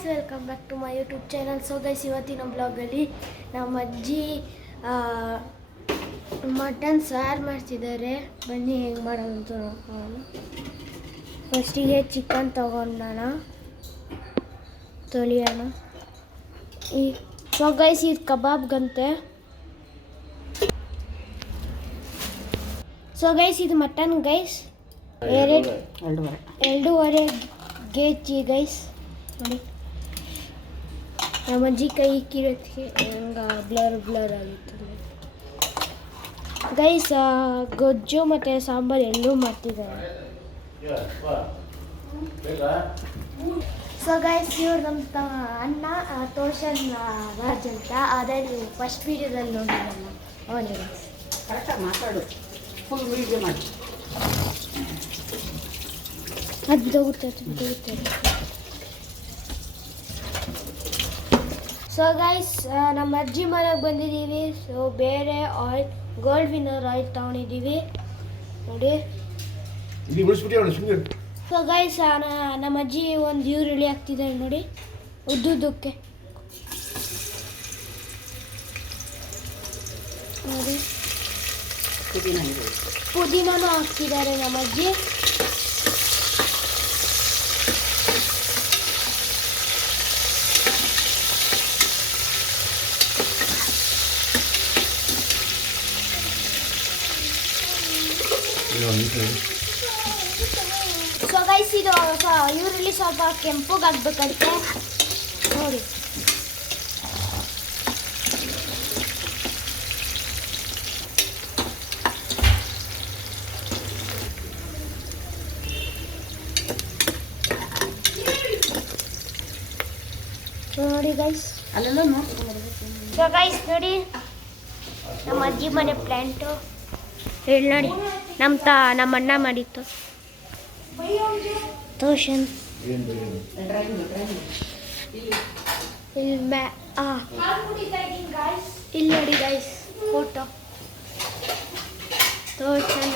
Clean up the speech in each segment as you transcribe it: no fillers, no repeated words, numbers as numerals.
Guys, welcome back to my YouTube channel. So guys, ಇವತ್ತಿನ ಬ್ಲಾಗಲ್ಲಿ ನಮ್ಮ ಅಜ್ಜಿ ಮಟನ್ ಸಾರು ಮಾಡ್ತಿದ್ದಾರೆ. ಬನ್ನಿ ಹೆಂಗೆ ಮಾಡೋದು ಅಂತ ನೋಡ್ಕೊಳ್ಳೋಣ. ಫಸ್ಟಿಗೆ ಚಿಕನ್ ತೊಗೊಂಡೋಣ, ತೊಳಿಯೋಣ. ಸೊ ಗೈಸ್, ಇದು ಕಬಾಬ್ಗಂತೆ. ಸೊ ಗೈಸ್, ಇದು ಮಟನ್ ಗೈಸ್, 2.5 kg ಗೈಸ್. ನೋಡಿ, ನಮ್ಮ ಅಜ್ಜಿ ಕೈ ಇಕ್ಕಿರೋದಕ್ಕೆ ಹಂಗೆ ಬ್ಲರ್ ಆಗಿತ್ತು ಗೈಸ್. ಗೊಜ್ಜು ಮತ್ತು ಸಾಂಬಾರು ಎಲ್ಲೂ ಮಾಡ್ತಿದ್ದಾರೆ. ಸೊ ಗೈಸ್, ಇವ್ರು ನಮ್ಮ ಅಣ್ಣ ತೋಷನ್ ರಾಜ್ ಅಂತ. ಅದನ್ನು ಫಸ್ಟ್ ವೀಡಿಯೋದಲ್ಲಿ ನೋಡಿದ್ರಲ್ಲ, ಅವನೇ ಗೈಸ್. ಕರೆಕ್ಟಾಗಿ ಮಾತಾಡು, ಫುಲ್ ವೀಡಿಯೋ ಮಾಡಿ. ಅದು ತಗೋತಾರೆ. ಸೊ ಗೈಸ್, ನಮ್ಮ ಅಜ್ಜಿ ಮನೆಗೆ ಬಂದಿದ್ದೀವಿ. ಸೊ ಬೇರೆ ಆಯಿಲ್, ಗೋಲ್ಡ್ ವಿನ್ನರ್ ಆಯಿಲ್ ತೊಗೊಂಡಿದ್ದೀವಿ ನೋಡಿ. ಸೊ ಗೈಸ್, ನಮ್ಮ ಅಜ್ಜಿ ಒಂದು ಈರುಳ್ಳಿ ಹಾಕ್ತಿದ್ದಾರೆ ನೋಡಿ, ಉದ್ದುದ್ದಕ್ಕೆ ನೋಡಿ. ಪುದೀನೂ ಹಾಕ್ತಿದ್ದಾರೆ ನಮ್ಮ ಅಜ್ಜಿ. ಸೊ ಗೈಸ್, ಇದು ಈರುಳ್ಳಿ ಸ್ವಲ್ಪ ಕೆಂಪಗಾಗಬೇಕಂತೆ ನೋಡಿ. ನೋಡಿ ಗೈಸ್, ಅಲ್ಲೆಲ್ಲ ನೋಡಿ. ಸೊ ಗೈಸ್ ನೋಡಿ, ನಮ್ಮ ಅಜ್ಜಿ ಮನೆ ಪ್ಲ್ಯಾಂಟು ಹೇಳಿ ನೋಡಿ. ನಮ್ಮ ಅಣ್ಣ ಮಾಡಿತ್ತು ತೋಷನ್. ಇಲ್ಲಿ ನೋಡಿ ಗೈಸ್, ಫೋಟೋ ತೋಷನ್.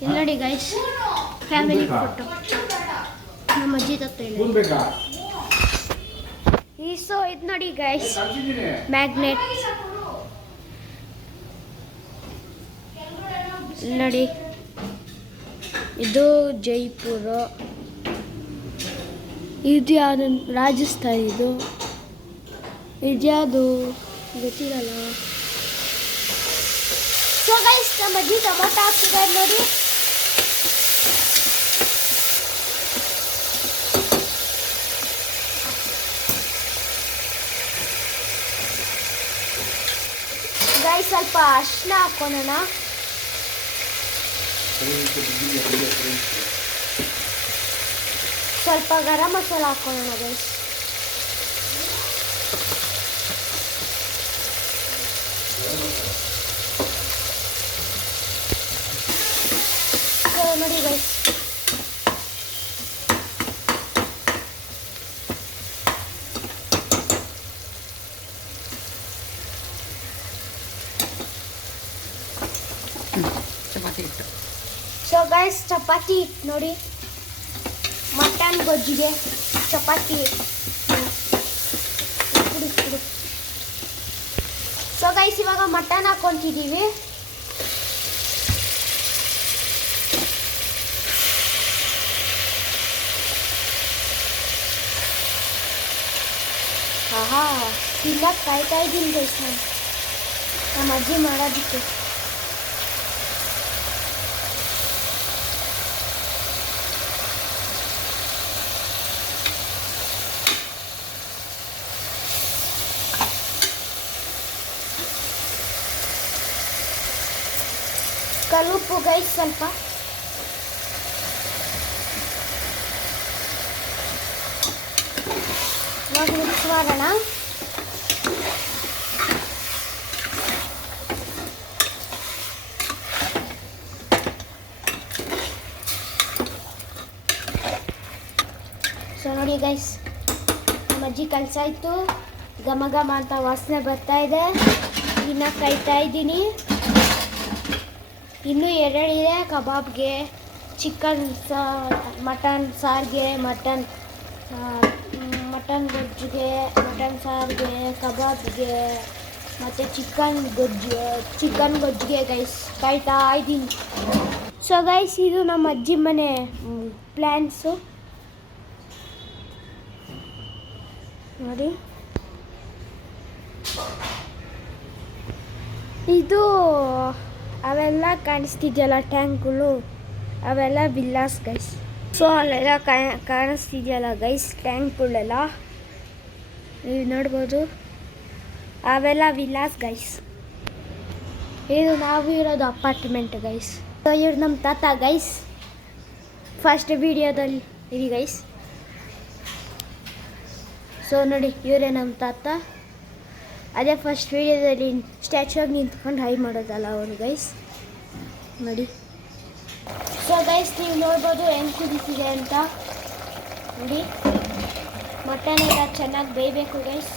ಇಲ್ಲಿ ನೋಡಿ ಗೈಸ್, ಫ್ಯಾಮಿಲಿ ಫೋಟೋ ನಮ್ಮ ಅಜ್ಜಿ ತತ್ತ. ಸೊ ಇದು ನೋಡಿ ಗೈಸ್, ಮ್ಯಾಗ್ನೆಟ್ ನೋಡಿ. ಇದು ಜೈಪುರ, ಇದು ಯಾವುದು ರಾಜಸ್ಥಾನ್, ಇದು ಯಾವುದು ಗೊತ್ತಿರಲ್ಲ. ಸೊ ಗೈಸ್, ನಮ್ಮ ಅಜ್ಜಿ ಟೊಮೊಟೊ ಹಾಕ್ತಿದ್ದಾರೆ ನೋಡಿ. ಗೈಸ್, ಸ್ವಲ್ಪ ಅರಿಶಿನ ಹಾಕೋಣ. ಸ್ವಲ್ಪ ಗರಂ ಮಸಾಲ ಹಾಕೋಣ ಗೈಸ್. ನೋಡಿ ಗೈಸ್, ಚಪಾತಿ ಹಿಟ್ಟು. ಸೊ ಗೈಸ್, ಚಪಾತಿ ಹಿಟ್ಟು ನೋಡಿ. ಮಟನ್ ಗೊಜ್ಜಿಗೆ ಚಪಾತಿ ಹಿಟ್ಟು. ಸೊ ಗೈಸ್, ಇವಾಗ ಮಟನ್ ಹಾಕ್ಕೊಂತಿದ್ದೀವಿ. ಆಹಾ, ತಿನ್ನಕ್ಕೆ ಕಾಯ್ತಾ ಇದ್ದೀನಿ ಗೈಸ್ ನಾನು, ನಮ್ಮ ಅಜ್ಜಿ ಮಾಡೋದಕ್ಕೆ. ಕಲ್ಲುಪ್ಪು ಗೈಸ್ ಸ್ವಲ್ಪ. ಇವಾಗ ಮಿಕ್ಸ್ ಮಾಡೋಣ. ಸೊ ನೋಡಿ ಗೈಸ್, ನಮ್ಮ ಅಜ್ಜಿ ಕೆಲಸ ಆಯಿತು. ಘಮ ಘಮ ಅಂತ ವಾಸನೆ ಬರ್ತಾ ಇದೆ. ಇನ್ನು ಕಾಯ್ತಾ ಇದ್ದೀನಿ. ಇನ್ನೂ 2 ಇದೆ ಕಬಾಬ್ಗೆ. ಚಿಕನ್ ಮಟನ್ ಸಾರಿಗೆ ಮಟನ್ ಗೊಜ್ಜಿಗೆ ಮಟನ್ ಸಾರಿಗೆ ಕಬಾಬ್ಗೆ ಮತ್ತು ಚಿಕನ್ ಗೊಜ್ಜಿಗೆ ಗೈಸ್ ಕಾಯ್ತಾ ಇದ್ದೀನಿ. ಸೊ ಗೈಸ್ ಇದು ನಮ್ಮ ಅಜ್ಜಿ ಮನೆ ಪ್ಲ್ಯಾನ್ಸು ನೋಡಿ. ಇದು ಅವೆಲ್ಲ ಕಾಣಿಸ್ತಿದೆಯಲ್ಲ ಟ್ಯಾಂಕ್ಗಳು, ಅವೆಲ್ಲ ವಿಲ್ಲಾಸ್ ಗೈಸ್. ಸೊ ಅಲ್ಲೆಲ್ಲ ಕಾಣಿಸ್ತಿದೆಯಲ್ಲ ಗೈಸ್ ಟ್ಯಾಂಕ್ಗಳೆಲ್ಲ ನೀವು ನೋಡ್ಬೋದು, ಅವೆಲ್ಲ ವಿಲ್ಲಾಸ್ ಗೈಸ್. ಇದು ನಾವು ಇರೋದು ಅಪಾರ್ಟ್ಮೆಂಟ್ ಗೈಸ್. ಸೊ ಇವ್ರು ನಮ್ಮ ತಾತ ಗೈಸ್, ಫಸ್ಟ್ ವಿಡಿಯೋದಲ್ಲಿ ಇರಿ ಗೈಸ್. ಸೊ ನೋಡಿ ಇವರೇ ನಮ್ಮ ತಾತ. ಅದೇ ಫಸ್ಟ್ ವಿಡಿಯೋದಲ್ಲಿ ಸ್ಟ್ಯಾಚ್ಯೂಗೆ ನಿಂತ್ಕೊಂಡು ಹೈ ಮಾಡೋದಲ್ಲ ಅವನು ಗೈಸ್ ನೋಡಿ. ಸೊ ಗೈಸ್ ನೀವು ನೋಡ್ಬೋದು ಹೆಂಗೆ ಕುದೀತಿದೆ ಅಂತ ನೋಡಿ. ಮಟನ್ ಎಲ್ಲ ಚೆನ್ನಾಗಿ ಬೇಯಬೇಕು ಗೈಸ್.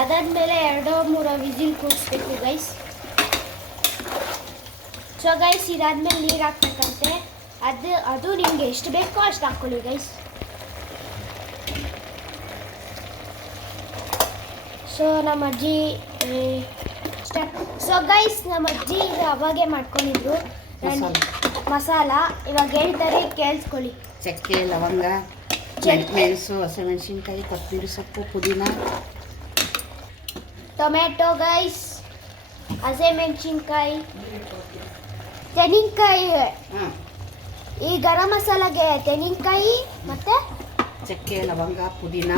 ಅದಾದಮೇಲೆ 2-3 ವಿಸಿಲ್ ಕೂಡಿಸ್ಬೇಕು ಗೈಸ್. ಸೊ ಗೈಸ್ ಇದಾದ್ಮೇಲೆ ನೀರು ಹಾಕ್ಬೇಕಂತೆ. ಅದು ನಿಮಗೆ ಎಷ್ಟು ಬೇಕೋ ಅಷ್ಟು ಹಾಕ್ಕೊಳ್ಳಿ ಗೈಸ್. ಸೊ ನಮ್ಮ ಅಜ್ಜಿ ಸೊ ಗೈಸ್ ನಮ್ಮ ಅಜ್ಜಿ ಅವಾಗೇ ಮಾಡ್ಕೊಂಡಿದ್ರು ಮಸಾಲ. ಇವಾಗ ಹೇಳ್ತಾರೆ ಕೇಳಿಸ್ಕೊಳ್ಳಿ. ಚಕ್ಕೆ, ಲವಂಗ, ಮೆಣಸು, ಹಸಿಮೆಣಸಿನ್ಕಾಯಿ, ಕೊತ್ತಂಬರಿ ಸೊಪ್ಪು, ಪುದೀನ, ಟೊಮೆಟೊ ಗೈಸ್, ಹಸಿಮೆಣಸಿನ್ಕಾಯಿ, ತೆಂಗಿನಕಾಯಿ. ಈ ಗರಂ ಮಸಾಲಾಗೆ ತೆಂಗಿನಕಾಯಿ ಮತ್ತು ಚಕ್ಕೆ, ಲವಂಗ, ಪುದೀನ,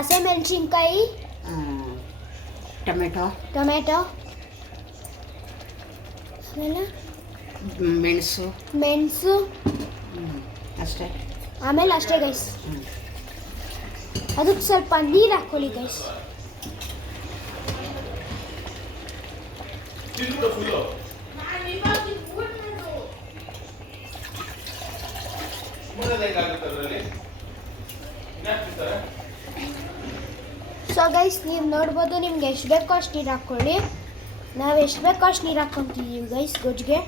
ಹಸಿಮೆಣಸಿನ್ಕಾಯಿ, ಟೊಮೆಟೊ, ಮೆಣಸು ಅಷ್ಟೇ. ಆಮೇಲೆ ಅಷ್ಟೇ ಗೈಸ್. ಅದಕ್ಕೆ ಸ್ವಲ್ಪ ನೀರು ಹಾಕ್ಕೊಳ್ಳಿ ಗೈಸ್. ಸೊ ಗೈಸ್ ನೀವು ನೋಡ್ಬೋದು, ನಿಮ್ಗೆ ಎಷ್ಟು ಬೇಕೋ ಅಷ್ಟು ನೀರು ಹಾಕ್ಕೊಳ್ಳಿ. ನಾವು ಎಷ್ಟು ಬೇಕೋ ಅಷ್ಟು ನೀರು ಹಾಕ್ಕೊತಿದ್ದೀವಿ ಗೈಸ್ ಗೊಜ್ಜಿಗೆ.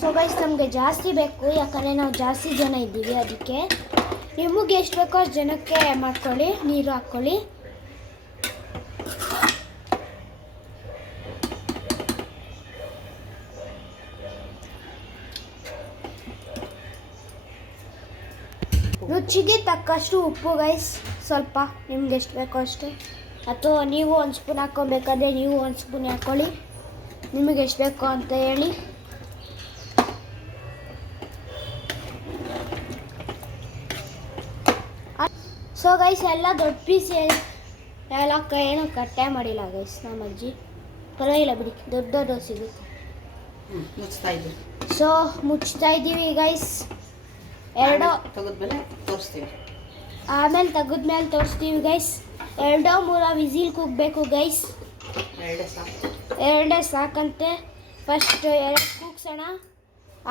ಸೊ ಗೈಸ್ ನಮಗೆ ಜಾಸ್ತಿ ಬೇಕು, ಯಾಕಂದರೆ ನಾವು ಜಾಸ್ತಿ ಜನ ಇದ್ದೀವಿ. ಅದಕ್ಕೆ ನಿಮಗೆ ಎಷ್ಟು ಬೇಕೋ ಅಷ್ಟು ಜನಕ್ಕೆ ಮಾಡ್ಕೊಳ್ಳಿ, ನೀರು ಹಾಕ್ಕೊಳ್ಳಿ. ರುಚಿಗೆ ತಕ್ಕಷ್ಟು ಉಪ್ಪು ಗೈಸ್, ಸ್ವಲ್ಪ ನಿಮ್ಗೆ ಎಷ್ಟು ಬೇಕೋ ಅಷ್ಟೇ. ಅಥವಾ ನೀವು 1 ಸ್ಪೂನ್ ಹಾಕ್ಕೊಬೇಕಾದ್ರೆ ನೀವು 1 ಸ್ಪೂನ್ ಹಾಕ್ಕೊಳ್ಳಿ, ನಿಮಗೆ ಎಷ್ಟು ಬೇಕೋ ಅಂತ ಹೇಳಿ. ಸೊ ಗೈಸ್ ಎಲ್ಲ ದೊಡ್ಡ ಪೀಸ್ ಎಲ್ಲ ಏನೋ ಕಟ್ಟೆ ಮಾಡಿಲ್ಲ ಗೈಸ್ ನಮ್ಮ ಅಜ್ಜಿ. ಪರವಾಗಿಲ್ಲ ಬಿಡಿ, ದೊಡ್ಡ ಸಿಗುತ್ತೆ. ಸೊ ಮುಚ್ತಾ ಇದ್ದೀವಿ ಗೈಸ್. ಆಮೇಲೆ ತೆಗೆದ್ಮೇಲೆ ತೋರಿಸ್ತೀವಿ ಗೈಸ್. 2-3 ವಿಸಿಲ್ ಕೂಗಬೇಕು ಗೈಸ್. 2 ಸಾಕಂತೆ. ಫಸ್ಟ್ 2 ಕೂಗ್ಸೋಣ,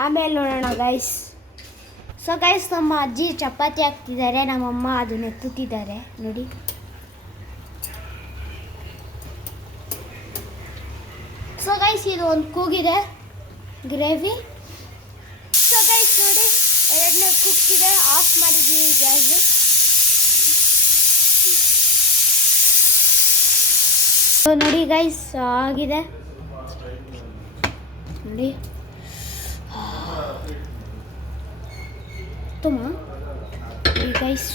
ಆಮೇಲೆ ನೋಡೋಣ ಗೈಸ್. ಸೊ ಗೈಸ್ ನಮ್ಮ ಅಜ್ಜಿ ಚಪಾತಿ ಹಾಕ್ತಿದ್ದಾರೆ, ನಮ್ಮಮ್ಮ ಅದನ್ನ ಎತ್ತುತ್ತಿದ್ದಾರೆ ನೋಡಿ. ಸೊ ಗೈಸ್ ಇದು ಒಂದು ಕೂಗಿದೆ ಗ್ರೇವಿ. ಸೊ ಗೈಸ್ ನೋಡಿ 2ನೇ ಕುಕ್ಕಿದೆ, ಆಫ್ ಮಾಡಿದ್ದೀವಿ ಗ್ಯಾಸು. ಸೊ ನೋಡಿ ಗೈಸ್ ಆಗಿದೆ ನೋಡಿ. ಈ ಗೈಸ್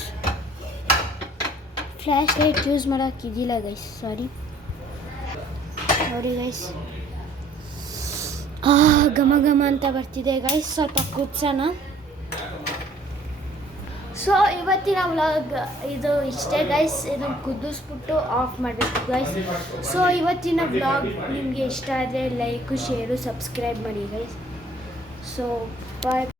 ಫ್ಲ್ಯಾಶ್ ಲೈಟ್ ಯೂಸ್ ಮಾಡೋಕ್ಕಿದ್ದಿಲ್ಲ ಗೈಸ್, ಸಾರಿ. ನೋಡಿ ಗೈಸ್ ಘಮ ಘಮ ಅಂತ ಬರ್ತಿದೆ ಗೈಸ್. ಸ್ವಲ್ಪ ಕುದಿಸೋಣ. ಸೊ ಇವತ್ತಿನ ವ್ಲಾಗ್ ಇದು ಇಷ್ಟೇ ಗೈಸ್. ಇದನ್ನು ಕುದಿಸ್ಬಿಟ್ಟು ಆಫ್ ಮಾಡಬೇಕು ಗೈಸ್. ಸೊ ಇವತ್ತಿನ ವ್ಲಾಗ್ ನಿಮಗೆ ಇಷ್ಟ ಆದರೆ ಲೈಕು, ಶೇರು, ಸಬ್ಸ್ಕ್ರೈಬ್ ಮಾಡಿ ಗೈಸ್. ಸೊ ಬಾಯ್.